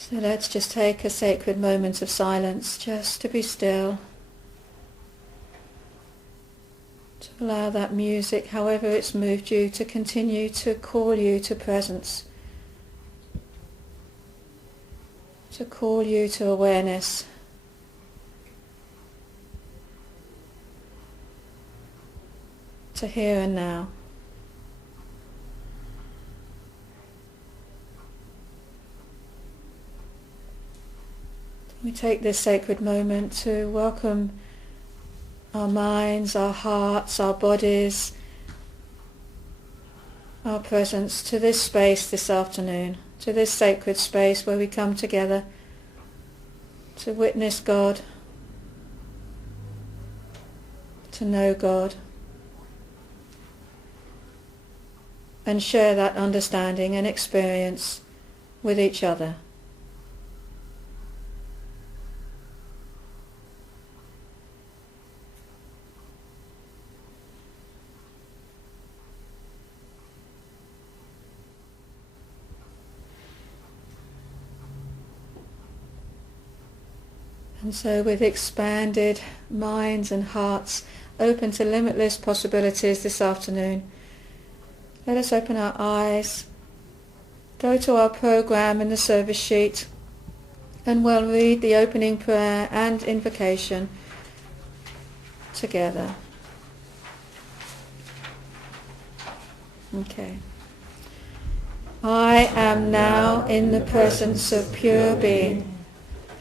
So let's just take a sacred moment of silence just to be still, to allow that music, however it's moved you, to continue to call you to presence, to call you to awareness. To here and now. We take this sacred moment to welcome our minds, our hearts, our bodies, our presence to this space this afternoon, to this sacred space where we come together to witness God, to know God, and share that understanding and experience with each other. And so with expanded minds and hearts open to limitless possibilities this afternoon, let us open our eyes, go to our program in the service sheet, and we'll read the opening prayer and invocation together. Okay. I am now in the presence of pure being,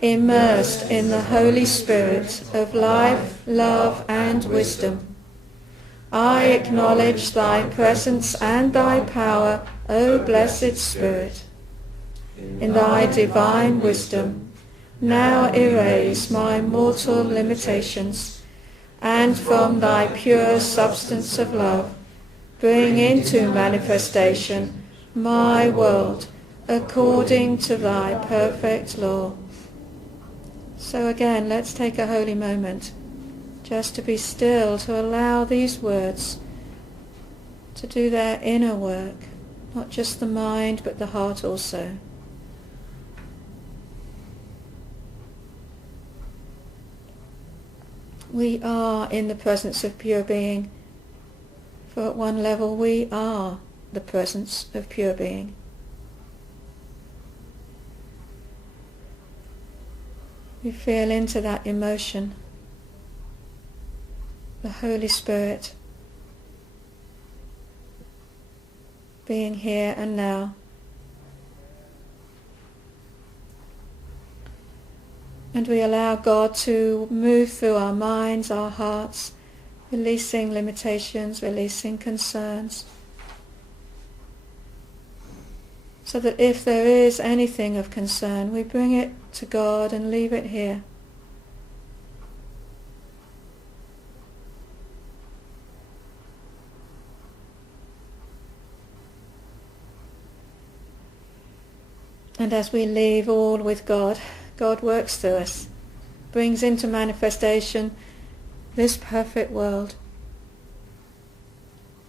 immersed in the Holy Spirit of life, love and wisdom. I acknowledge thy presence and thy power, O blessed Spirit. In thy divine wisdom, now erase my mortal limitations, and from thy pure substance of love, bring into manifestation my world according to thy perfect law. So again, let's take a holy moment just to be still, to allow these words to do their inner work, not just the mind but the heart also. We are in the presence of pure being, for at one level we are the presence of pure being. We feel into that emotion, the Holy Spirit being here and now. And we allow God to move through our minds, our hearts, releasing limitations, releasing concerns, so that if there is anything of concern, we bring it to God and leave it here. And as we leave all with God, God works through us, brings into manifestation this perfect world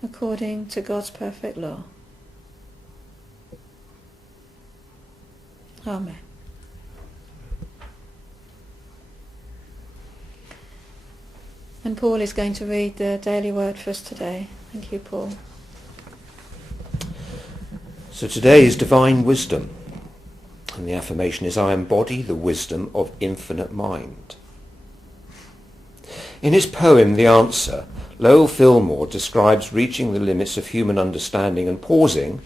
according to God's perfect law. Amen. And Paul is going to read the daily word for us today. Thank you, Paul. So today is divine wisdom. And the affirmation is, I embody the wisdom of infinite mind. In his poem, The Answer, Lowell Fillmore describes reaching the limits of human understanding and pausing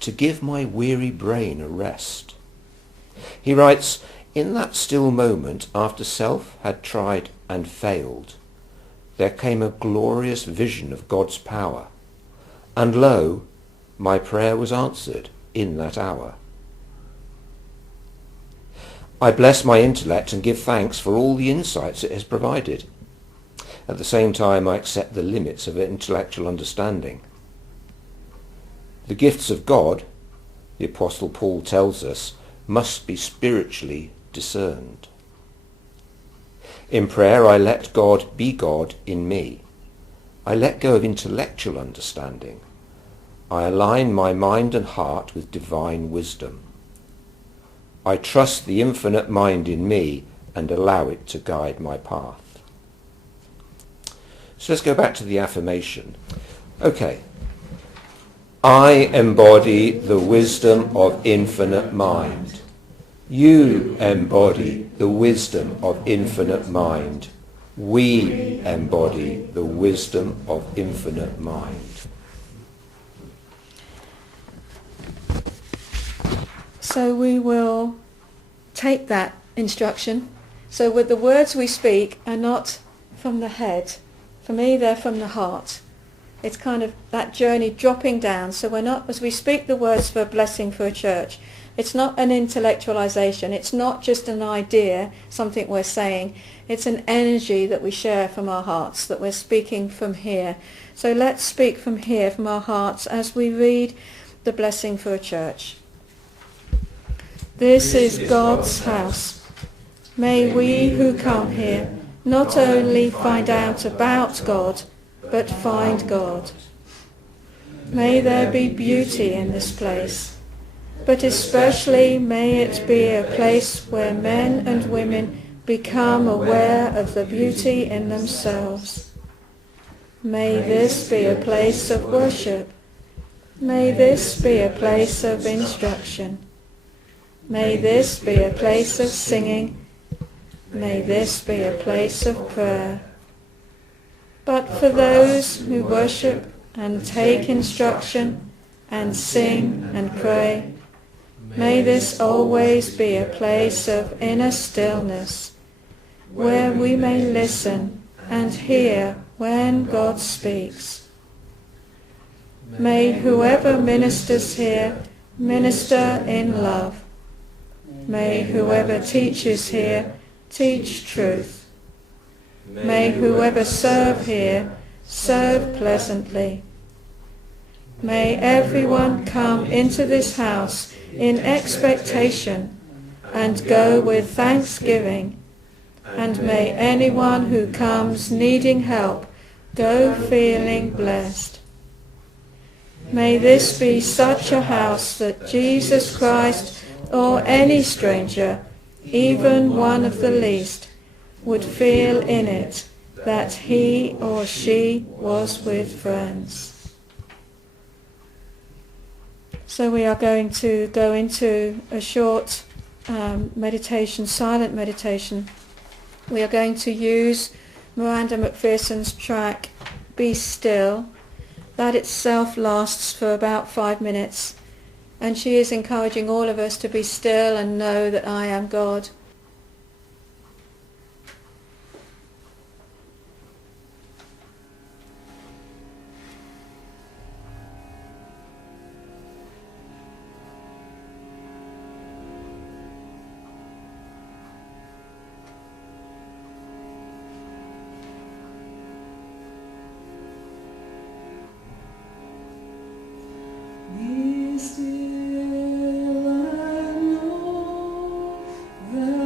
to give my weary brain a rest. He writes, in that still moment after self had tried and failed, there came a glorious vision of God's power, and lo, my prayer was answered in that hour. I bless my intellect and give thanks for all the insights it has provided. At the same time, I accept the limits of intellectual understanding. The gifts of God, the Apostle Paul tells us, must be spiritually discerned. In prayer, I let God be God in me. I let go of intellectual understanding. I align my mind and heart with divine wisdom. I trust the infinite mind in me and allow it to guide my path. So let's go back to the affirmation. Okay. I embody the wisdom of infinite mind. You embody the wisdom of infinite mind. We embody the wisdom of infinite mind. So we will take that instruction. So with the words we speak are not from the head. For me, they're from the heart. It's kind of that journey dropping down. So we're not, as we speak the words for a blessing for a church, it's not an intellectualization. It's not just an idea, something we're saying. It's an energy that we share from our hearts, that we're speaking from here. So let's speak from here, from our hearts, as we read the blessing for a church. This is God's house. May we who come here not only find out about God, but find God. May there be beauty in this place, but especially may it be a place where men and women become aware of the beauty in themselves. May this be a place of worship. May this be a place of instruction. May this be a place of singing. May this be a place of prayer. But for those who worship and take instruction and sing and pray, may this always be a place of inner stillness, where we may listen and hear when God speaks. May whoever ministers here minister in love. May whoever teaches here teach truth. May whoever serve here serve pleasantly. May everyone come into this house in expectation and go with thanksgiving, and may anyone who comes needing help go feeling blessed. May this be such a house that Jesus Christ or any stranger, even one of the least, would feel in it that he or she was with friends. So we are going to go into a short meditation, silent meditation. We are going to use Miranda McPherson's track, Be Still. That itself lasts for about 5 minutes. And she is encouraging all of us to be still and know that I am God. Be still and know that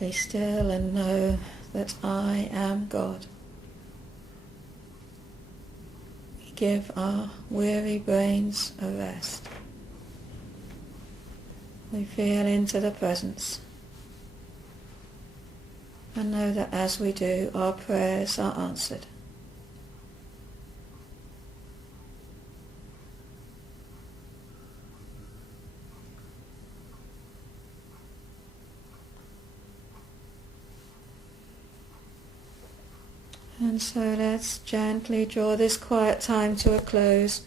Be still and know that I am God. We give our weary brains a rest. We feel into the presence and know that as we do, our prayers are answered. And so let's gently draw this quiet time to a close,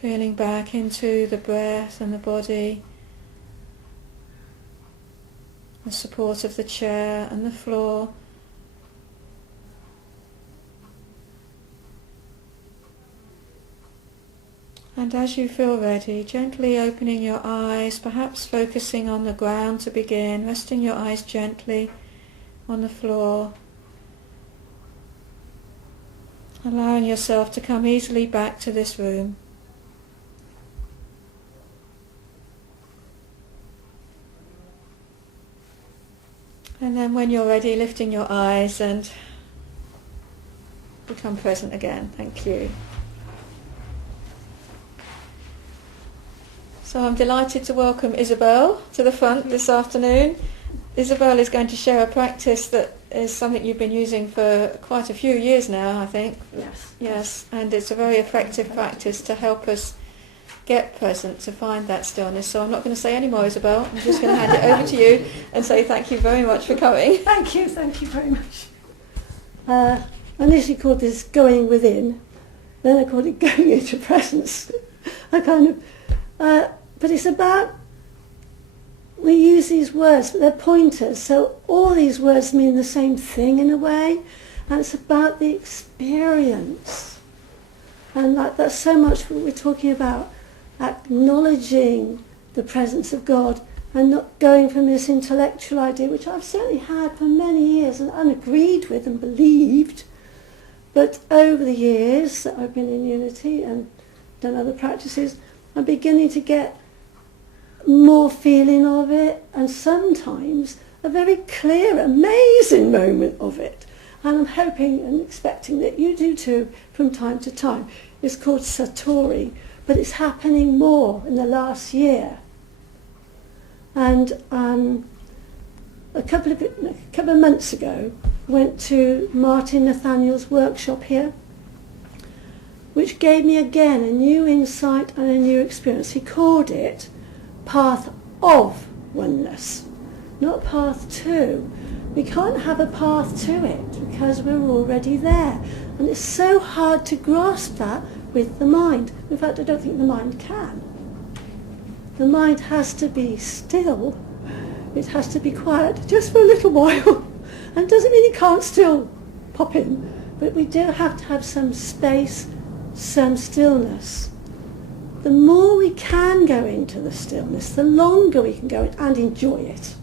feeling back into the breath and the body, the support of the chair and the floor. And as you feel ready, gently opening your eyes, perhaps focusing on the ground to begin, resting your eyes gently on the floor, allowing yourself to come easily back to this room. And then when you're ready, lifting your eyes and become present again. Thank you. So I'm delighted to welcome Isabel to the front this afternoon. Isabel is going to share a practice that is something you've been using for quite a few years now, I think. Yes. Yes, and it's a very effective practice to help us get present, to find that stillness. So I'm not going to say any more, Isabel. I'm just going to hand it over to you and say thank you very much for coming. Thank you very much. I initially called this going within, then I called it going into presence. But it's about, we use these words, but they're pointers, so all these words mean the same thing in a way, and it's about the experience. And that's so much what we're talking about, acknowledging the presence of God and not going from this intellectual idea, which I've certainly had for many years and agreed with and believed, but over the years that I've been in Unity and done other practices, I'm beginning to get more feeling of it, and sometimes a very clear, amazing moment of it. And I'm hoping and expecting that you do too from time to time. It's called Satori, but it's happening more in the last year. And a couple of months ago, went to Martin Nathaniel's workshop here, which gave me again a new insight and a new experience. He called it Path of Oneness, not Path to. We can't have a path to it because we're already there. And it's so hard to grasp that with the mind. In fact, I don't think the mind can. The mind has to be still. It has to be quiet just for a little while. And it doesn't mean it can't still pop in, But we do have to have some space, some stillness. The more we can go into the stillness, the longer we can go in and enjoy it.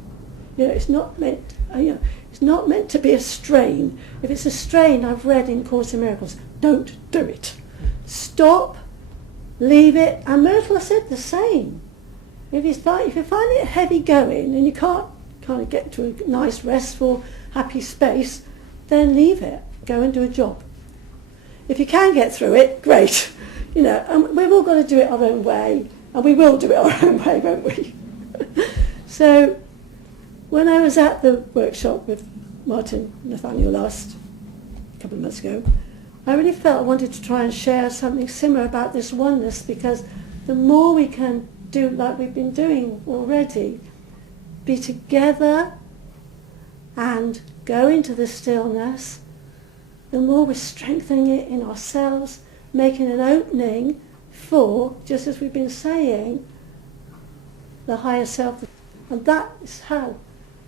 It's not meant, it's not meant to be a strain. If it's a strain, I've read in Course in Miracles, don't do it. Stop, leave it, and Myrtle said the same. If you find it heavy going and you can't kind of get to a nice, restful, happy space, then leave it. Go and do a job. If you can get through it, great. And we've all got to do it our own way, and we will do it our own way, won't we? So, when I was at the workshop with Martin Nathaniel last couple of months ago, I really felt I wanted to try and share something similar about this oneness, because the more we can do like we've been doing already, be together and go into the stillness, the more we're strengthening it in ourselves, making an opening for, just as we've been saying, the higher self. And that is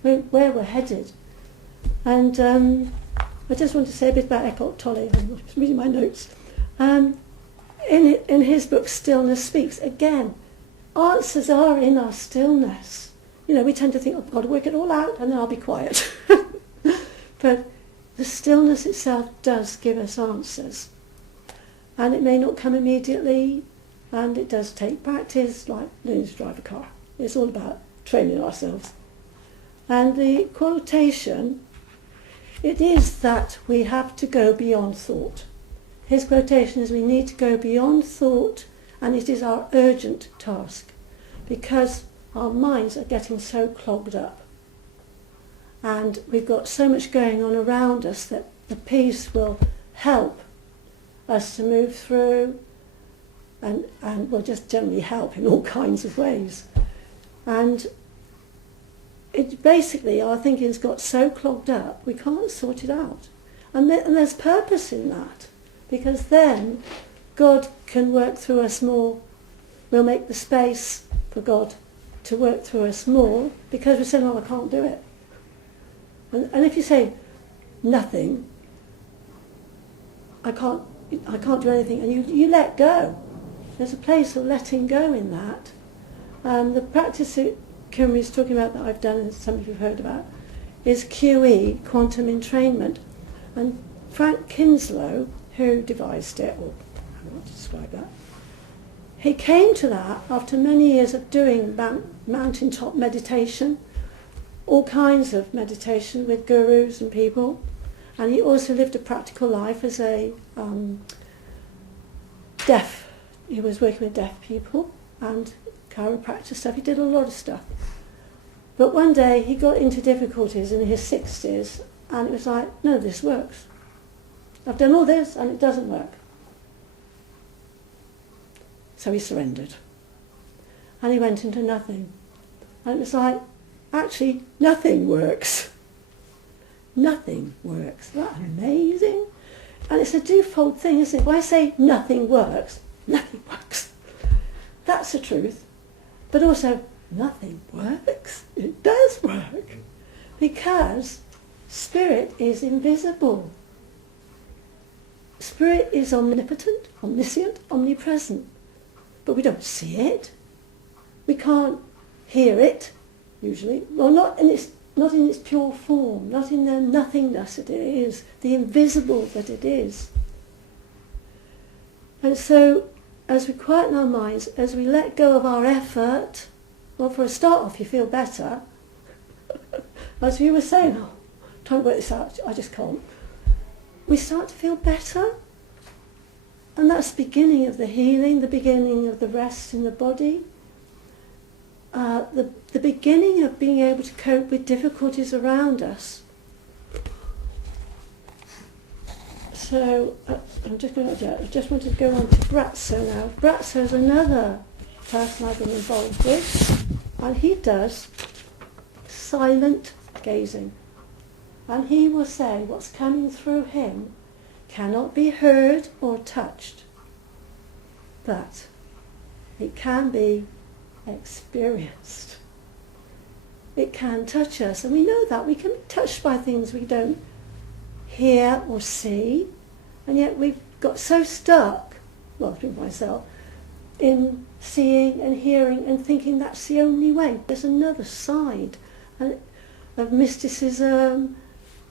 where we're headed. And I just want to say a bit about Eckhart Tolle. I'm just reading my notes. In his book, Stillness Speaks, again, answers are in our stillness. We tend to think, I've got to work it all out and then I'll be quiet. But the stillness itself does give us answers. And it may not come immediately, and it does take practice, like learning to drive a car. It's all about training ourselves. And the quotation, it is that we have to go beyond thought. His quotation is we need to go beyond thought, and it is our urgent task, because our minds are getting so clogged up. And we've got so much going on around us that the peace will help us to move through and will just generally help in all kinds of ways. And it basically, our thinking's got so clogged up, we can't sort it out. And there's purpose in that, because then God can work through us more. We'll make the space for God to work through us more, because we're saying, I can't do it. And if you say, nothing, I can't do anything, and you let go. There's a place of letting go in that. The practice that Kim is talking about that I've done, and some of you have heard about, is QE, quantum entrainment. And Frank Kinslow, who devised it, or I don't want to describe that, he came to that after many years of doing mountaintop meditation, all kinds of meditation with gurus and people. And he also lived a practical life as a he was working with deaf people and chiropractic stuff. He did a lot of stuff. But one day he got into difficulties in his 60s, and it was like, none of this works. I've done all this and it doesn't work. So he surrendered. And he went into nothing. And it was like, actually, nothing works. Nothing works. Isn't that amazing? And it's a twofold thing, isn't it? When I say nothing works, nothing works. That's the truth. But also, nothing works. It does work. Because spirit is invisible. Spirit is omnipotent, omniscient, omnipresent. But we don't see it. We can't hear it, usually. Well, not in its pure form, not in the nothingness that it is, the invisible that it is. And so, as we quieten our minds, as we let go of our effort, well, for a start off, you feel better. As you were saying, trying to work this out, I just can't. We start to feel better. And that's the beginning of the healing, the beginning of the rest in the body. The beginning of being able to cope with difficulties around us. So I just wanted to go on to Bratzo now. Bratzo is another person I've been involved with, and he does silent gazing. And he will say what's coming through him cannot be heard or touched, but it can be experienced. It can touch us, and we know that. We can be touched by things we don't hear or see, And yet we've got so stuck, well, through myself, in seeing and hearing and thinking that's the only way. There's another side of mysticism,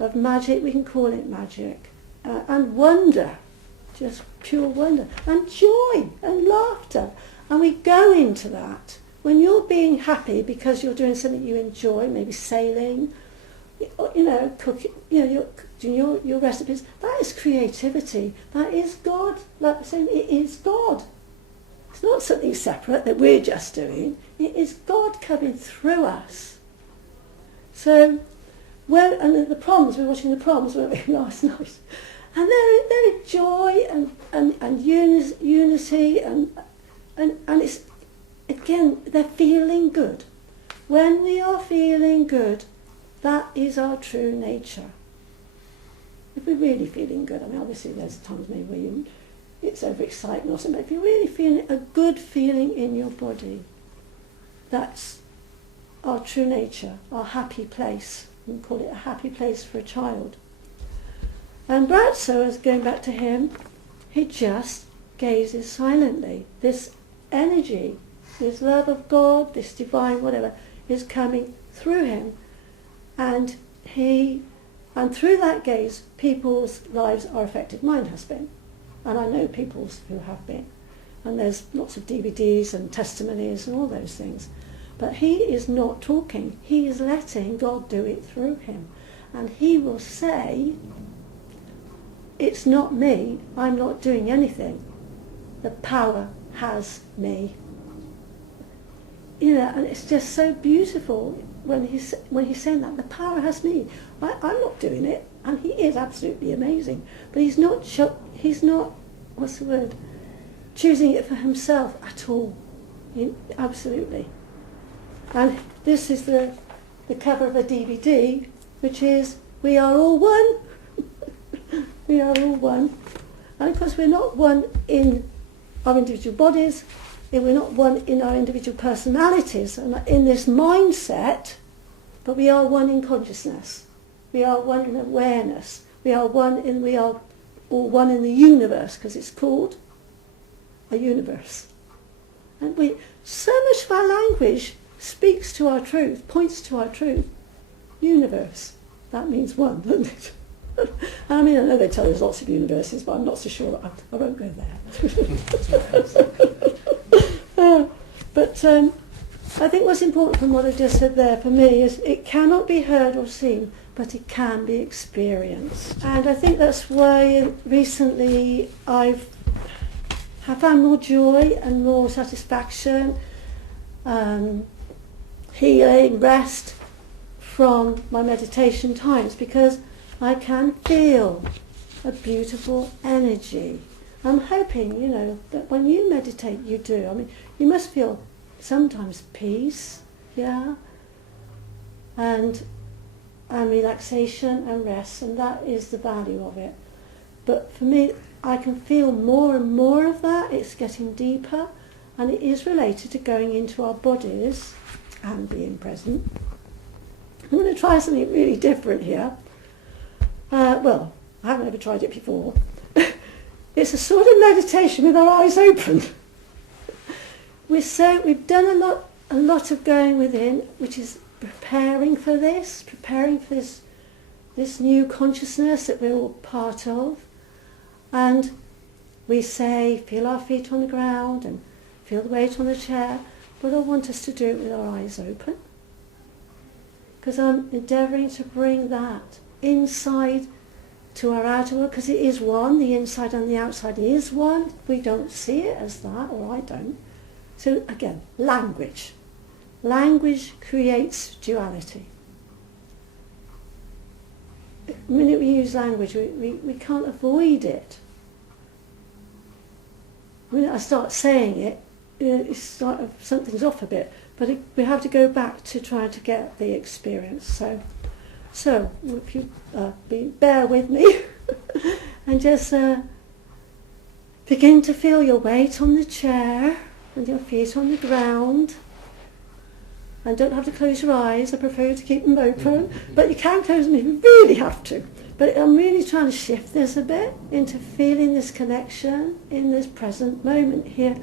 of magic, we can call it magic, and wonder, just pure wonder, and joy and laughter. And we go into that. When you're being happy because you're doing something you enjoy, maybe sailing, cooking, you're doing your recipes, that is creativity. That is God. Like I'm saying, it is God. It's not something separate that we're just doing. It is God coming through us. So, and the proms, we were watching the proms, weren't we, last night? And there is joy and unity and it's, again, they're feeling good. When we are feeling good, that is our true nature. If we're really feeling good, I mean, obviously there's times maybe where it's overexciting or something, but if you're really feeling a good feeling in your body, that's our true nature, our happy place. We call it a happy place for a child. And Bratso, as going back to him, he just gazes silently. This energy, this love of God, this divine whatever, is coming through him. And through that gaze, people's lives are affected. Mine has been. And I know people's who have been. And there's lots of DVDs and testimonies and all those things. But he is not talking. He is letting God do it through him. And he will say, it's not me, I'm not doing anything. The power has me. And it's just so beautiful when he's saying that. The power has me. I'm not doing it. And he is absolutely amazing. But he's not, what's the word, choosing it for himself at all. Absolutely. And this is the cover of a DVD, which is, we are all one. We are all one. And of course we're not one in our individual bodies, and we're not one in our individual personalities and in this mindset, but we are one in consciousness. We are one in awareness. We are all one in the universe, because it's called a universe. And so much of our language speaks to our truth, points to our truth. Universe. That means one, doesn't it? I mean, I know they tell us lots of universes, but I'm not so sure. I won't go there. But I think what's important from what I just said there for me is it cannot be heard or seen, but it can be experienced. And I think that's why recently have found more joy and more satisfaction, healing, rest from my meditation times, because I can feel a beautiful energy. I'm hoping, that when you meditate, you do. I mean, you must feel sometimes peace, yeah, and relaxation and rest, and that is the value of it. But for me, I can feel more and more of that. It's getting deeper, and it is related to going into our bodies and being present. I'm going to try something really different here. Well, I haven't ever tried it before. It's a sort of meditation with our eyes open. We've done a lot of going within, which is preparing for this new consciousness that we're all part of. And we say, feel our feet on the ground and feel the weight on the chair, but I want us to do it with our eyes open. Because I'm endeavouring to bring that inside to our outer world, because it is one, the inside and the outside is one. We don't see it as that, or I don't. So again, language. Language creates duality. The minute we use language, we can't avoid it. The minute I start saying it, it's sort of, something's off a bit, but we have to go back to trying to get the experience. So if you bear with me and just begin to feel your weight on the chair and your feet on the ground. And don't have to close your eyes. I prefer you to keep them open, but you can close them if you really have to. But I'm really trying to shift this a bit into feeling this connection in this present moment here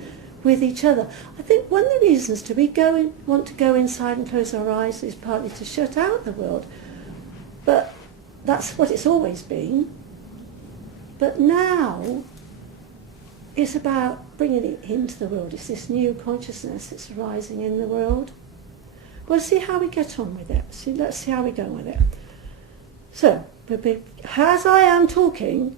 with each other. I think one of the reasons want to go inside and close our eyes is partly to shut out the world. But that's what it's always been. But now it's about bringing it into the world. It's this new consciousness that's arising in the world. We'll see how we get on with it. Let's see how we go with it. So, as I am talking,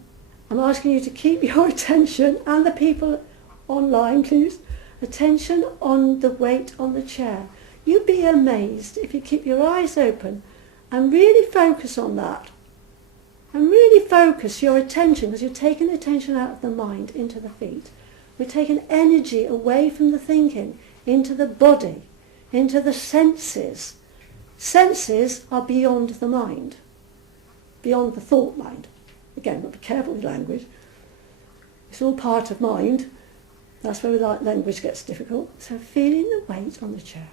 I'm asking you to keep your attention, and the people online, please, attention on the weight on the chair. You'd be amazed if you keep your eyes open and really focus on that. And really focus your attention, because you're taking attention out of the mind into the feet. We're taking energy away from the thinking into the body, into the senses. Senses are beyond the mind, beyond the thought mind. Again, but be careful with language. It's all part of mind. That's where language gets difficult. So feeling the weight on the chair.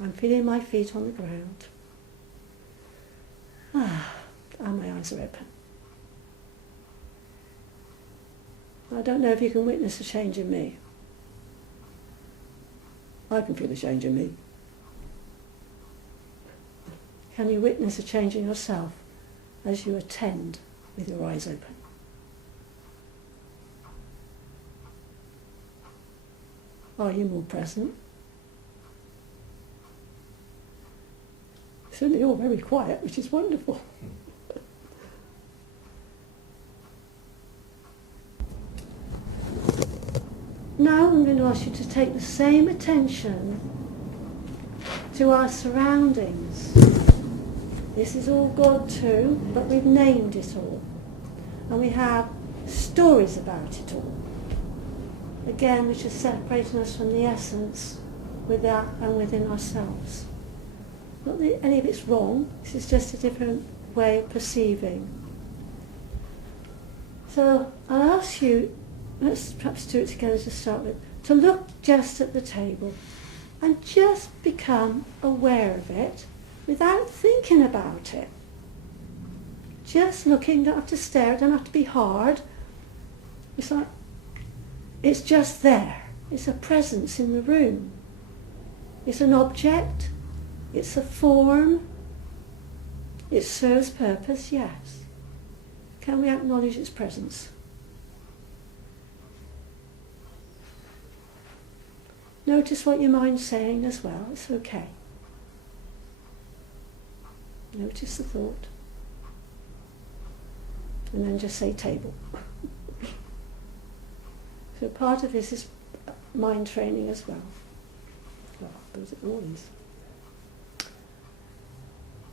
I'm feeling my feet on the ground. And my eyes are open. I don't know if you can witness a change in me. I can feel a change in me. Can you witness a change in yourself as you attend with your eyes open? Are you more present? Certainly all very quiet, which is wonderful. Now I'm going to ask you to take the same attention to our surroundings. This is all God too, but we've named it all. And we have stories about it all. Again, which is separating us from the essence without and within ourselves. Not that any of it's wrong, this is just a different way of perceiving. So I'll ask you, let's perhaps do it together to start with, to look just at the table and just become aware of it without thinking about it. Just looking, don't have to stare, don't have to be hard. It's like, it's just there. It's a presence in the room. It's an object. It's a form. It serves purpose, yes. Can we acknowledge its presence? Notice what your mind's saying as well. It's okay. Notice the thought. And then just say table. So part of this is mind training as well. Well, I suppose it all is.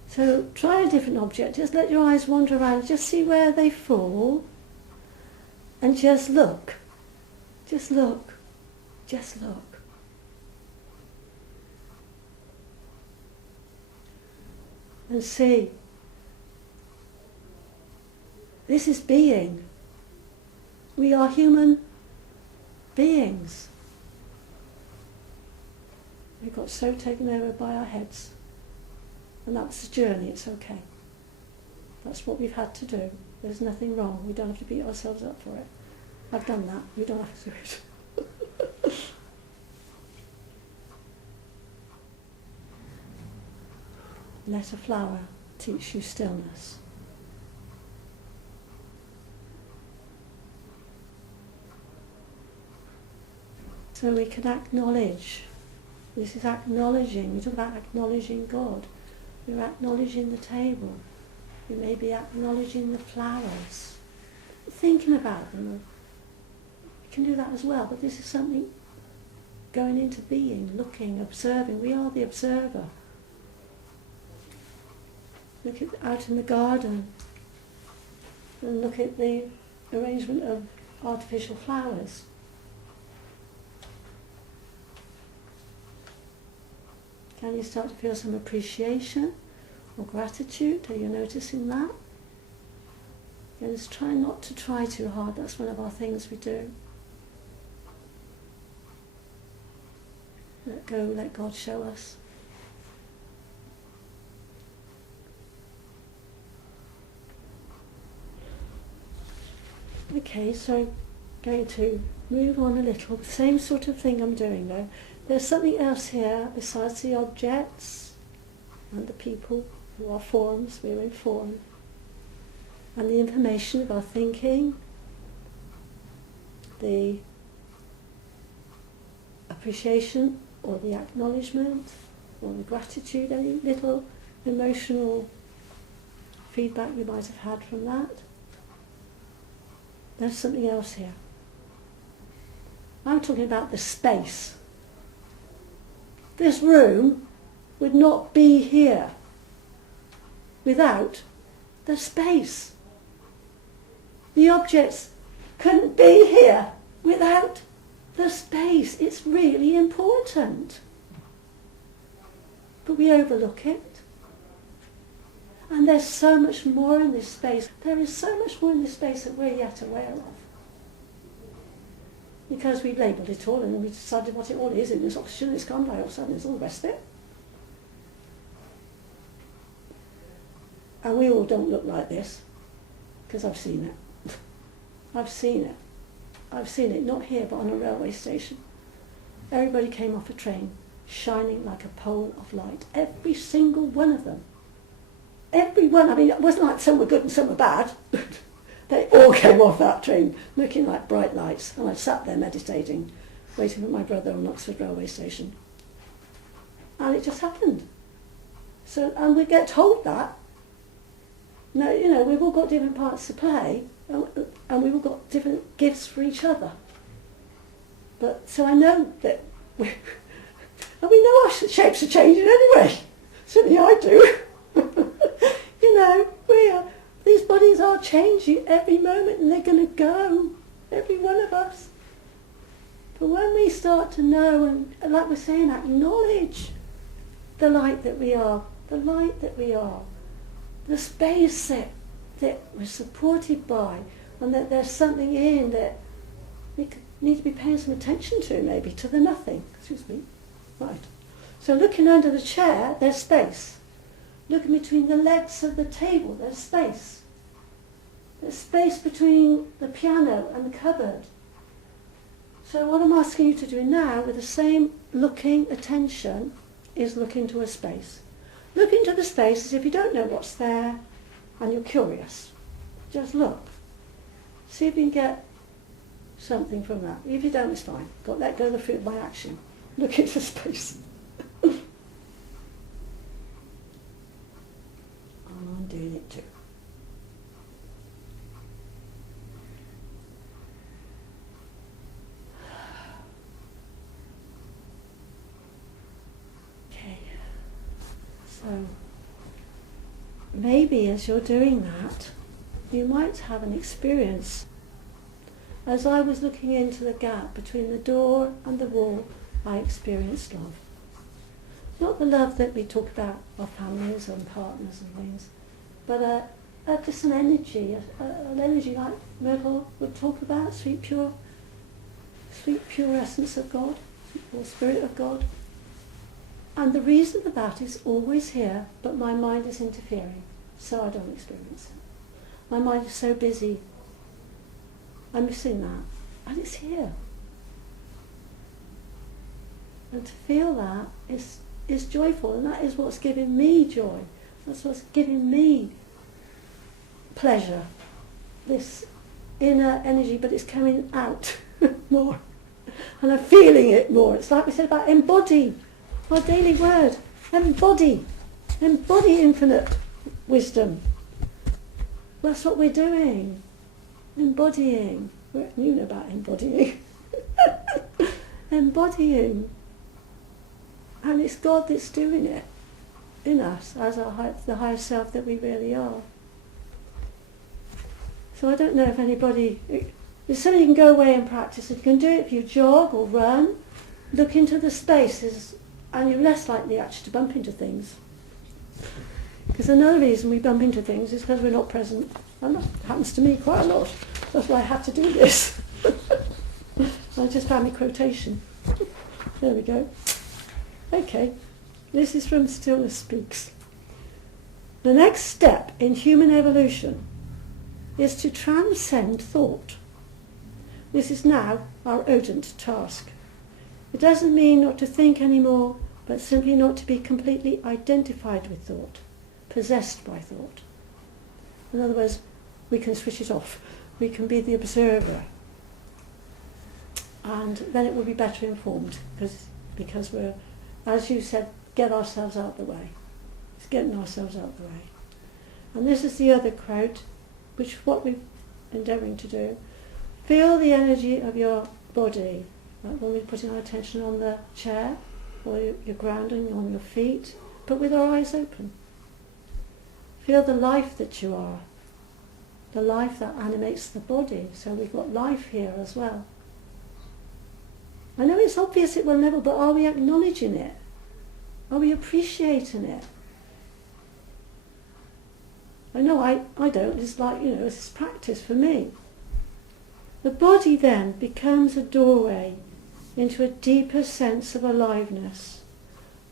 So try a different object. Just let your eyes wander around. Just see where they fall. And just look. Just look. Just look. And see. This is being. We are human beings. We got so taken over by our heads. And that's the journey, it's okay. That's what we've had to do. There's nothing wrong. We don't have to beat ourselves up for it. I've done that. We don't have to do it. Let a flower teach you stillness. So we can acknowledge. This is acknowledging. We talk about acknowledging God. We're acknowledging the table. We may be acknowledging the flowers. Thinking about them. We can do that as well, but this is something going into being, looking, observing. We are the observer. Look out in the garden and look at the arrangement of artificial flowers. Can you start to feel some appreciation or gratitude? Are you noticing that? And just try not to try too hard. That's one of our things we do. Let go, let God show us. Okay, so I'm going to move on a little. The same sort of thing I'm doing though. There's something else here besides the objects and the people who are forms, we're in form, and the information of our thinking, the appreciation or the acknowledgement or the gratitude, any little emotional feedback you might have had from that. There's something else here. I'm talking about the space. This room would not be here without the space. The objects couldn't be here without the space. It's really important. But we overlook it. And there's so much more in this space. There is so much more in this space that we're yet aware of. Because we've labelled it all and we've decided what it all is, and there's oxygen, there's carbon dioxide, and there's all the rest of it. And we all don't look like this, because I've seen it. I've seen it. I've seen it, not here, but on a railway station. Everybody came off a train, shining like a pole of light. Every single one of them. Every one. I mean, it wasn't like some were good and some were bad. They all came off that train, looking like bright lights. And I sat there meditating, waiting for my brother on Oxford railway station. And it just happened. So, and we get told that. No, you know, we've all got different parts to play, and we've all got different gifts for each other. But so I know that and we know our shapes are changing anyway. Certainly I do. You know, these bodies are changing every moment, and they're going to go, every one of us. But when we start to know, and like we're saying, acknowledge the light that we are, the space that we're supported by, and that there's something in that we need to be paying some attention to, maybe, to the nothing. Excuse me. Right. So looking under the chair, there's space. Looking between the legs of the table, there's space. There's space between the piano and the cupboard. So what I'm asking you to do now, with the same looking attention, is look into a space. Look into the space as if you don't know what's there and you're curious. Just look. See if you can get something from that. If you don't, it's fine. Got let go of the fruit by action. Look into space. I'm doing it too. Okay. So maybe as you're doing that, you might have an experience. As I was looking into the gap between the door and the wall, I experienced love. Not the love that we talk about of families and partners and things, but just an energy, an energy like Myrtle would talk about, sweet pure essence of God, or Spirit of God. And the reason for that is always here, but my mind is interfering, so I don't experience it. My mind is so busy, I'm missing that, and it's here. And to feel that is joyful, and that is what's giving me joy. That's what's giving me pleasure. This inner energy, but it's coming out more. And I'm feeling it more. It's like we said about embody, our daily word. Embody. Embody infinite wisdom. That's what we're doing. Embodying. You know about embodying. Embodying. And it's God that's doing it in us as the higher self that we really are. So I don't know if anybody, there's something you can go away and practice. You can do it if you jog or run. Look into the spaces, and you're less likely actually to bump into things. Because another reason we bump into things is because we're not present. And that happens to me quite a lot. That's why I had to do this. I just found my quotation. There we go. Okay, this is from Stillness Speaks. The next step in human evolution is to transcend thought. This is now our urgent task. It doesn't mean not to think anymore, but simply not to be completely identified with thought, possessed by thought. In other words, we can switch it off. We can be the observer. And then it will be better informed, because we're, as you said, get ourselves out of the way. It's getting ourselves out of the way. And this is the other quote, which is what we're endeavouring to do. Feel the energy of your body, like when we're putting our attention on the chair, or you're grounding on your feet, but with our eyes open. Feel the life that you are, the life that animates the body. So we've got life here as well. I know it's obvious at one level, but are we acknowledging it? Are we appreciating it? I know I don't. It's like, it's practice for me. The body then becomes a doorway into a deeper sense of aliveness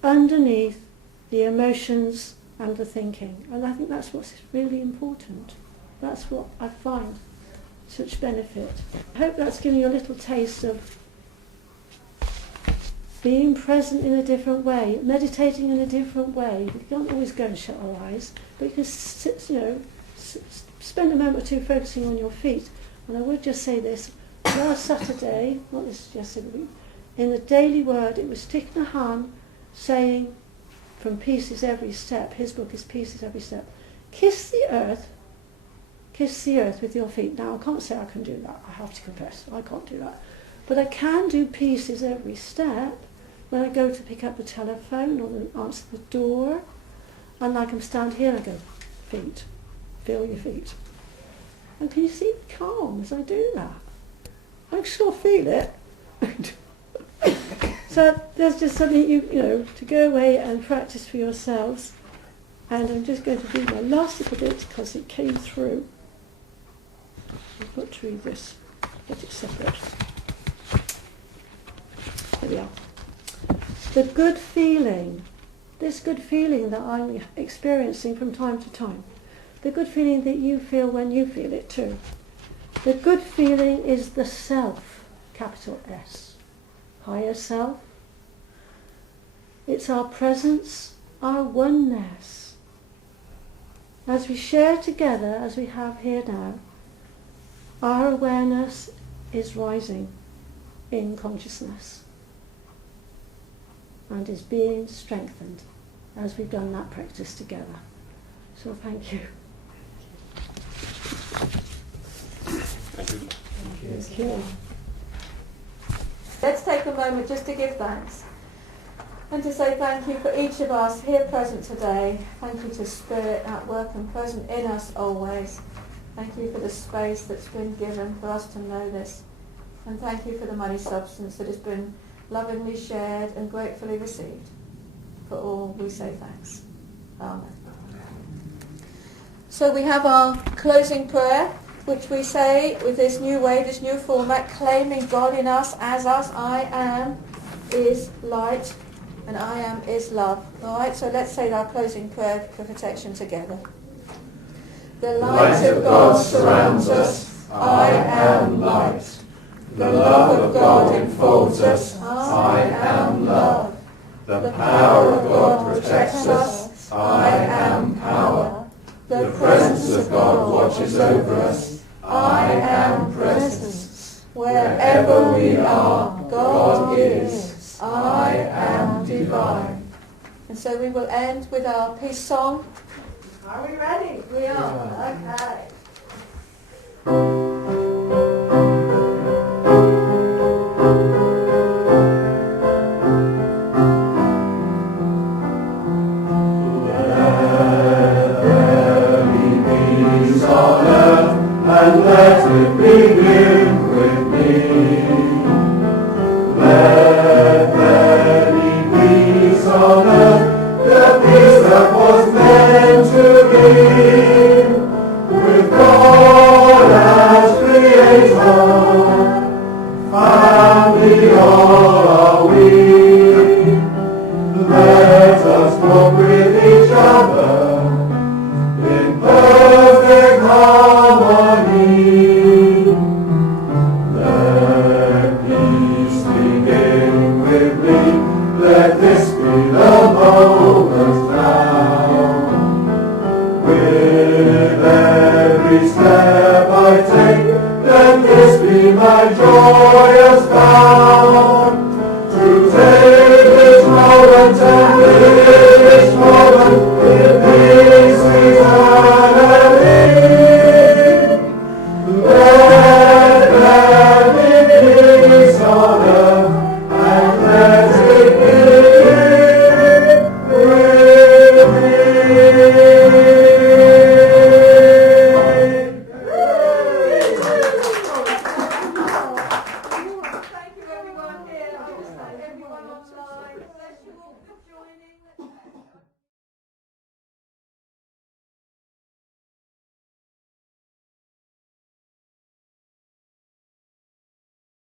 underneath the emotions and the thinking. And I think that's what's really important. That's what I find such benefit. I hope that's given you a little taste of being present in a different way, meditating in a different way. We can't always go and shut our eyes, but you can spend a moment or two focusing on your feet. And I would just say this, last Saturday, not this yesterday, in the Daily Word, it was Thich Nhat Hanh saying, from Pieces Every Step, his book is Pieces Every Step, kiss the earth with your feet. Now, I can't say I can do that, I have to confess, I can't do that. But I can do pieces every step when I go to pick up the telephone or answer the door, and I can stand here and I go, feet, feel your feet. And can you see me calm as I do that? I sure feel it. So there's just something to go away and practice for yourselves. And I'm just going to do my last little bit because it came through. I've got to read this, get it separate. There we are. The good feeling, this good feeling that I'm experiencing from time to time, the good feeling that you feel when you feel it too. The good feeling is the self, capital S, higher self. It's our presence, our oneness. As we share together, as we have here now, our awareness is rising in consciousness and is being strengthened as we've done that practice together. So thank you. Thank you. Let's take a moment just to give thanks and to say thank you for each of us here present today. Thank you to Spirit at work and present in us always. Thank you for the space that's been given for us to know this. And thank you for the money substance that has been lovingly shared and gratefully received. For all we say thanks. Amen. So we have our closing prayer, which we say with this new way, this new format, claiming God in us as us. I am is light and I am is love. Alright, so let's say our closing prayer for protection together. The light of God surrounds us. I am light. The love of God enfolds us. I am love. The power of God protects us. I am power. The presence of God watches over us. I am presence. Wherever we are, God is. I am divine. And so we will end with our peace song. Are we ready? We are. Okay. And let it begin with me. Let there be peace on earth, the peace that was meant to be, with God my joyous bound.